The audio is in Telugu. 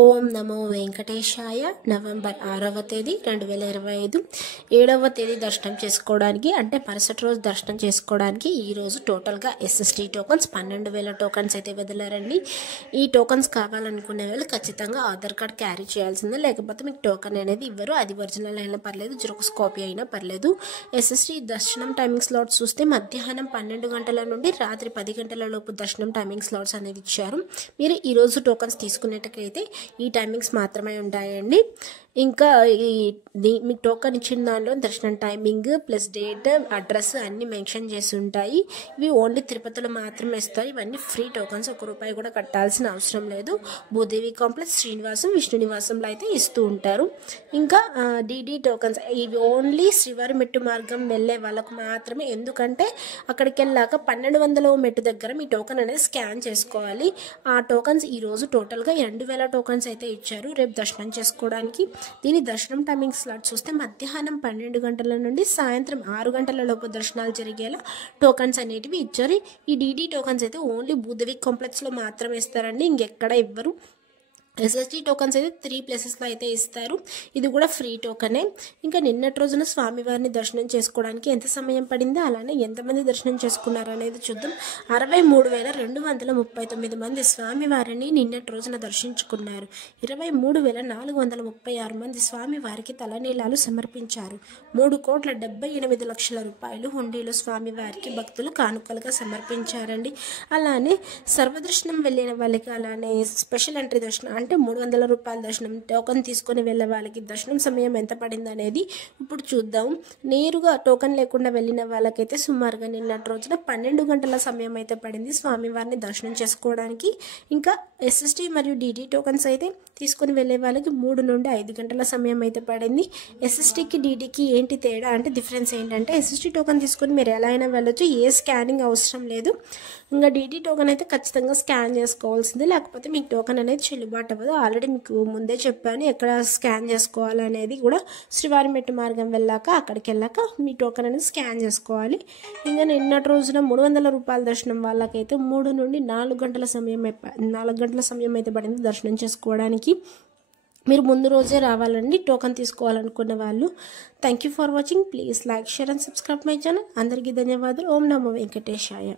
ఓం నమో వెంకటేశాయ. నవంబర్ 6వ తేదీ 2025 7వ తేదీ దర్శనం చేసుకోవడానికి అంటే మరుసటి రోజు దర్శనం చేసుకోవడానికి ఈరోజు టోటల్గా ఎస్ఎస్టీ టోకన్స్ 12,000 టోకన్స్ అయితే వదిలారండి. ఈ టోకన్స్ కావాలనుకునే వాళ్ళు ఖచ్చితంగా ఆధార్ కార్డ్ క్యారీ చేయాల్సిందే, లేకపోతే మీకు టోకన్ అనేది ఇవ్వరు. అది ఒరిజినల్ అయినా పర్లేదు, జిరాక్స్ కాపీ అయినా పర్లేదు. ఎస్ఎస్టీ దర్శనం టైమింగ్ స్లాట్స్ చూస్తే మధ్యాహ్నం 12 గంటల నుండి రాత్రి 10 గంటల లోపు దర్శనం టైమింగ్ స్లాట్స్ అనేది ఇచ్చారు. మీరు ఈరోజు టోకన్స్ తీసుకునేటట్లయితే ఈ టైమింగ్స్ మాత్రమే ఉంటాయండి. ఇంకా మీకు టోకన్ ఇచ్చిన దానిలో దర్శనం టైమింగ్ ప్లస్ డేట్, అడ్రస్ అన్నీ మెన్షన్ చేసి ఉంటాయి. ఇవి ఓన్లీ తిరుపతిలో మాత్రమే ఇస్తారు. ఇవన్నీ ఫ్రీ టోకన్స్, ₹1 కూడా కట్టాల్సిన అవసరం లేదు. భూదేవి కాంప్లెక్స్, శ్రీనివాసం, విష్ణు నివాసంలో అయితే ఇస్తూ ఉంటారు. ఇంకా డిడి టోకన్స్ ఇవి ఓన్లీ శ్రీవారి మెట్టు మార్గం వెళ్ళే వాళ్ళకు మాత్రమే. ఎందుకంటే అక్కడికి వెళ్ళాక 1200వ మెట్టు దగ్గర మీ టోకన్ అనేది స్కాన్ చేసుకోవాలి. ఆ టోకన్స్ ఈరోజు టోటల్గా 2,000 టోకన్స్ అయితే ఇచ్చారు రేపు దర్శనం చేసుకోవడానికి. దీని దర్శనం టైమింగ్ స్లాట్ చూస్తే మధ్యాహ్నం 12 గంటల నుండి సాయంత్రం 6 గంటల లోపు దర్శనాలు జరిగేలా టోకన్స్ అనేటివి ఇచ్చారు. ఈ డీడీ టోకన్స్ అయితే ఓన్లీ భూదేవి కాంప్లెక్స్లో మాత్రమే ఇస్తారండి, ఇంకెక్కడ ఇవ్వరు. ఎస్ఎస్టీ టోకన్స్ అయితే 3 ప్లేసెస్లో అయితే ఇస్తారు. ఇది కూడా ఫ్రీ టోకనే. ఇంకా నిన్నటి రోజున స్వామివారిని దర్శనం చేసుకోవడానికి ఎంత సమయం పడిందో, అలానే ఎంతమంది దర్శనం చేసుకున్నారు అనేది చూద్దాం. 63,239 మంది స్వామివారిని నిన్నటి రోజున దర్శించుకున్నారు. 23,436 మంది స్వామివారికి తలనీలాలు సమర్పించారు. 3,78,00,000 రూపాయలు హుండీలో స్వామివారికి భక్తులు కానుకలుగా సమర్పించారండి. అలానే సర్వదర్శనం వెళ్ళిన వాళ్ళకి, అలానే స్పెషల్ ఎంట్రీ దర్శనం అంటే ₹300 దర్శనం టోకన్ తీసుకొని వెళ్ళే వాళ్ళకి దర్శనం సమయం ఎంత పడింది అనేది ఇప్పుడు చూద్దాం. నేరుగా టోకన్ లేకుండా వెళ్ళిన వాళ్ళకైతే సుమారుగా నిన్నటి రోజున 12 గంటల సమయం అయితే పడింది స్వామివారిని దర్శనం చేసుకోవడానికి. ఇంకా ఎస్ఎస్టీ మరియు డిడి టోకన్స్ అయితే తీసుకొని వెళ్ళే వాళ్ళకి 3 నుండి 5 గంటల సమయం అయితే పడింది. ఎస్ఎస్టీకి డిడికి ఏంటి తేడా అంటే డిఫరెన్స్ ఏంటంటే, ఎస్ఎస్టీ టోకన్ తీసుకొని మీరు ఎలా అయినా వెళ్ళొచ్చు, ఏ స్కానింగ్ అవసరం లేదు. ఇంకా డిడి టోకన్ అయితే ఖచ్చితంగా స్కాన్ చేసుకోవాల్సిందే, లేకపోతే మీకు టోకన్ అనేది చెల్లుబాటు అవ్వదు. ఆల్రెడీ మీకు ముందే చెప్పాను ఎక్కడ స్కాన్ చేసుకోవాలనేది కూడా. శ్రీవారి మెట్టు మార్గం వెళ్ళాక అక్కడికి వెళ్ళాక మీ టోకన్ అనేది స్కాన్ చేసుకోవాలి. ఇంకా నిన్నటి రోజున ₹300 దర్శనం వాళ్ళకైతే 3 నుండి 4 గంటల సమయం అయితే పడింది దర్శనం చేసుకోవడానికి. మీరు ముందు రోజే రావాలండి టోకన్ తీసుకోవాలనుకున్న వాళ్ళు. Thank you for watching. Please like, share and subscribe my channel. అందరికీ ధన్యవాదాలు. ఓం నమో వెంకటేశాయ.